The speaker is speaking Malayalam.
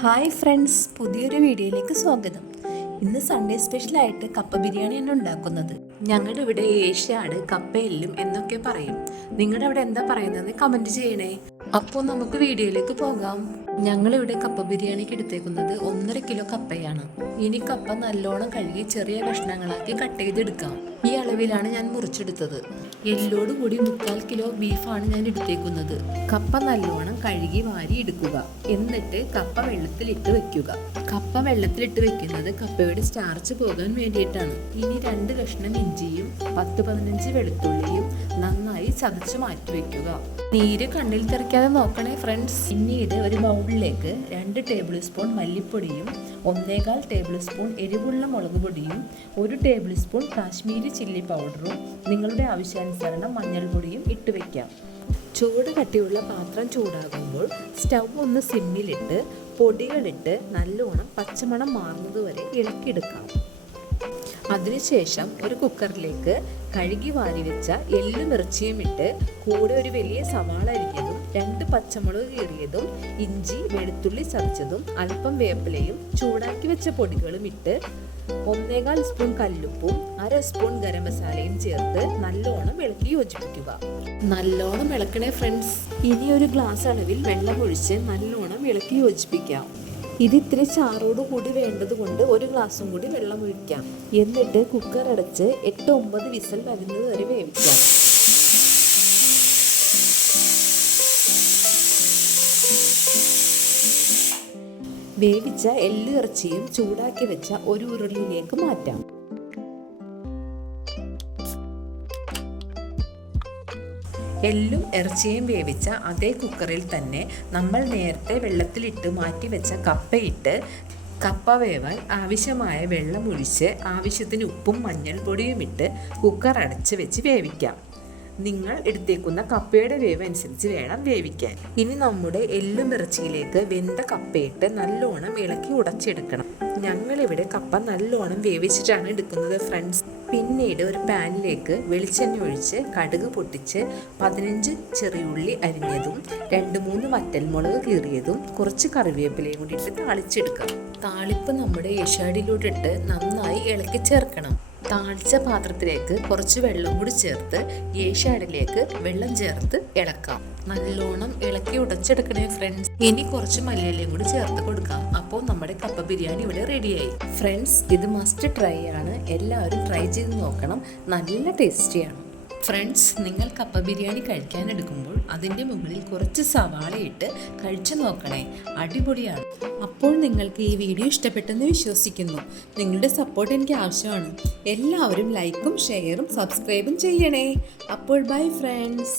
ഹായ് ഫ്രണ്ട്സ്, പുതിയൊരു വീഡിയോയിലേക്ക് സ്വാഗതം. ഇന്ന് സൺഡേ സ്പെഷ്യലായിട്ട് കപ്പ ബിരിയാണിയാണ് ഉണ്ടാക്കുന്നത്. ഞങ്ങളുടെ ഇവിടെ ഏഷ്യാട് കപ്പയെല്ലും എന്നൊക്കെ പറയും. നിങ്ങളുടെ അവിടെ എന്താ പറയുന്നത് കമൻറ്റ് ചെയ്യണേ. അപ്പോൾ നമുക്ക് വീഡിയോയിലേക്ക് പോകാം. ഞങ്ങളിവിടെ കപ്പ ബിരിയാണിക്ക് എടുത്തേക്കുന്നത് 1.5 കിലോ കപ്പയാണ്. ഇനി കപ്പ നല്ലോണം കഴുകി ചെറിയ കഷ്ണങ്ങളാക്കി കട്ട് ചെയ്തെടുക്കാം. ഈ അളവിലാണ് ഞാൻ മുറിച്ചെടുത്തത്. എല്ലോട് കൂടി 3/4 കിലോ ബീഫാണ് ഞാൻ എടുത്തേക്കുന്നത്. കപ്പ നല്ലോണം കഴുകി വാരി എടുക്കുക. എന്നിട്ട് കപ്പ വെള്ളത്തിലിട്ട് വെക്കുക. കപ്പ വെള്ളത്തിലിട്ട് വെക്കുന്നത് കപ്പയുടെ സ്റ്റാർച്ച് പോകാൻ വേണ്ടിയിട്ടാണ്. ഇനി 2 കഷ്ണം ഇഞ്ചിയും 10-15 വെളുത്തുള്ളിയും നന്നായി ചതച്ച് മാറ്റി വെക്കുക. നീര് കണ്ണിൽ തെറിക്കാതെ നോക്കണേ ഫ്രണ്ട്സ്. പിന്നീട് ഒരു ബൗളിലേക്ക് 2 ടേബിൾ സ്പൂൺ മല്ലിപ്പൊടിയും 1.25 ടേബിൾ സ്പൂൺ എരിവുള്ള മുളക് പൊടിയും 1 ടേബിൾ സ്പൂൺ കാശ്മീരി ചില്ലി പൗഡറും നിങ്ങളുടെ ആവശ്യാനുസരണം മഞ്ഞൾപ്പൊടിയും ഇട്ട് വയ്ക്കാം. ചൂട് കട്ടിയുള്ള പാത്രം ചൂടാകുമ്പോൾ സ്റ്റൗ ഒന്ന് സിമ്മിലിട്ട് പൊടികളിട്ട് നല്ലോണം പച്ചമണം മാറുന്നതുവരെ ഇളക്കിയെടുക്കാം. അതിനുശേഷം ഒരു കുക്കറിലേക്ക് കഴുകി വാരി വെച്ച എല്ലും ഇറച്ചിയും ഇട്ട് കൂടെ ഒരു വലിയ സവാള അരിഞ്ഞതും 2 പച്ചമുളക് കീറിയതും ഇഞ്ചി വെളുത്തുള്ളി ചതച്ചതും അല്പം വേപ്പിലയും ചൂടാക്കി വെച്ച പൊടികളും ഇട്ട് 1.25 സ്പൂൺ കല്ലുപ്പും 1/2 സ്പൂൺ ഗരം മസാലയും ചേർത്ത് നല്ലോണം ഇളക്കി യോജിപ്പിക്കുക. നല്ലോണം ഇളക്കണേ ഫ്രണ്ട്സ്. ഇനി ഒരു ഗ്ലാസ് അളവിൽ വെള്ളം ഒഴിച്ച് നല്ലോണം ഇളക്കി യോജിപ്പിക്കാം. ഇത് ഇത്തിരി ചാറോട് കൂടി വേണ്ടത് കൊണ്ട് 1 ഗ്ലാസും കൂടി വെള്ളം ഒഴിക്കാം. എന്നിട്ട് കുക്കർ അടച്ച് 8-9 വിസൽ വരുന്നത് വരെ വേവിക്കാം. വേവിച്ച എല്ല് ഇറച്ചിയും ചൂടാക്കി വെച്ച ഒരു ഉരുളിയിലേക്ക് മാറ്റാം. എല്ലും ഇറച്ചിയും വേവിച്ച അതേ കുക്കറിൽ തന്നെ നമ്മൾ നേരത്തെ വെള്ളത്തിലിട്ട് മാറ്റി വെച്ച കപ്പയിട്ട് കപ്പ വേവാൻ ആവശ്യമായ വെള്ളം ഒഴിച്ച് ആവശ്യത്തിന് ഉപ്പും മഞ്ഞൾപ്പൊടിയും ഇട്ട് കുക്കർ അടച്ച് വെച്ച് വേവിക്കാം. നിങ്ങൾ എടുത്തേക്കുന്ന കപ്പയുടെ വേവ് അനുസരിച്ച് വേണം വേവിക്കാൻ. ഇനി നമ്മുടെ എല്ലും ഇറച്ചിയിലേക്ക് വെന്ത കപ്പയിട്ട് നല്ലോണം ഇളക്കി ഉടച്ചെടുക്കണം. ഞങ്ങളിവിടെ കപ്പ നല്ലോണം വേവിച്ചിട്ടാണ് എടുക്കുന്നത് ഫ്രണ്ട്സ്. പിന്നീട് ഒരു പാനിലേക്ക് വെളിച്ചെണ്ണ ഒഴിച്ച് കടുക് പൊട്ടിച്ച് 15 ചെറിയുള്ളി അരിഞ്ഞതും 2-3 വറ്റൽമുളക് കീറിയതും കുറച്ച് കറിവേപ്പിലയും കൂടി ഇട്ട് താളിച്ചെടുക്കാം. താളിപ്പ് നമ്മുടെ ഏഷ്യാഡിലൂടെ ഇട്ട് നന്നായി ഇളക്കി ചേർക്കണം. താളിച്ച പാത്രത്തിലേക്ക് കുറച്ച് വെള്ളം കൂടി ചേർത്ത് ഏഷ്യാഡിലേക്ക് വെള്ളം ചേർത്ത് ഇളക്കാം. നല്ലോണം ഇളക്കി ഉടച്ചെടുക്കണേ ഫ്രണ്ട്സ്. ഇനി കുറച്ച് മല്ലിയിലയും കൂടി ചേർത്ത് കൊടുക്കാം. അപ്പോൾ നമ്മുടെ കപ്പ ബിരിയാണി ഇവിടെ റെഡിയായി. ഫ്രണ്ട്സ്, ഇത് മസ്റ്റ് ട്രൈ ആണ്. എല്ലാവരും ട്രൈ ചെയ്ത് നോക്കണം. നല്ല ടേസ്റ്റിയാണ്. ഫ്രണ്ട്സ്, നിങ്ങൾ കപ്പ ബിരിയാണി കഴിക്കാൻ എടുക്കുമ്പോൾ അതിൻ്റെ മുകളിൽ കുറച്ച് സവാള ഇട്ട് കഴിച്ചു നോക്കണേ. അടിപൊളിയാണ്. അപ്പോൾ നിങ്ങൾക്ക് ഈ വീഡിയോ ഇഷ്ടപ്പെട്ടെന്ന് വിശ്വസിക്കുന്നു. നിങ്ങളുടെ സപ്പോർട്ട് എനിക്ക് ആവശ്യമാണ്. എല്ലാവരും ലൈക്കും ഷെയറും സബ്സ്ക്രൈബും ചെയ്യണേ. അപ്പോൾ ബൈ ഫ്രണ്ട്സ്.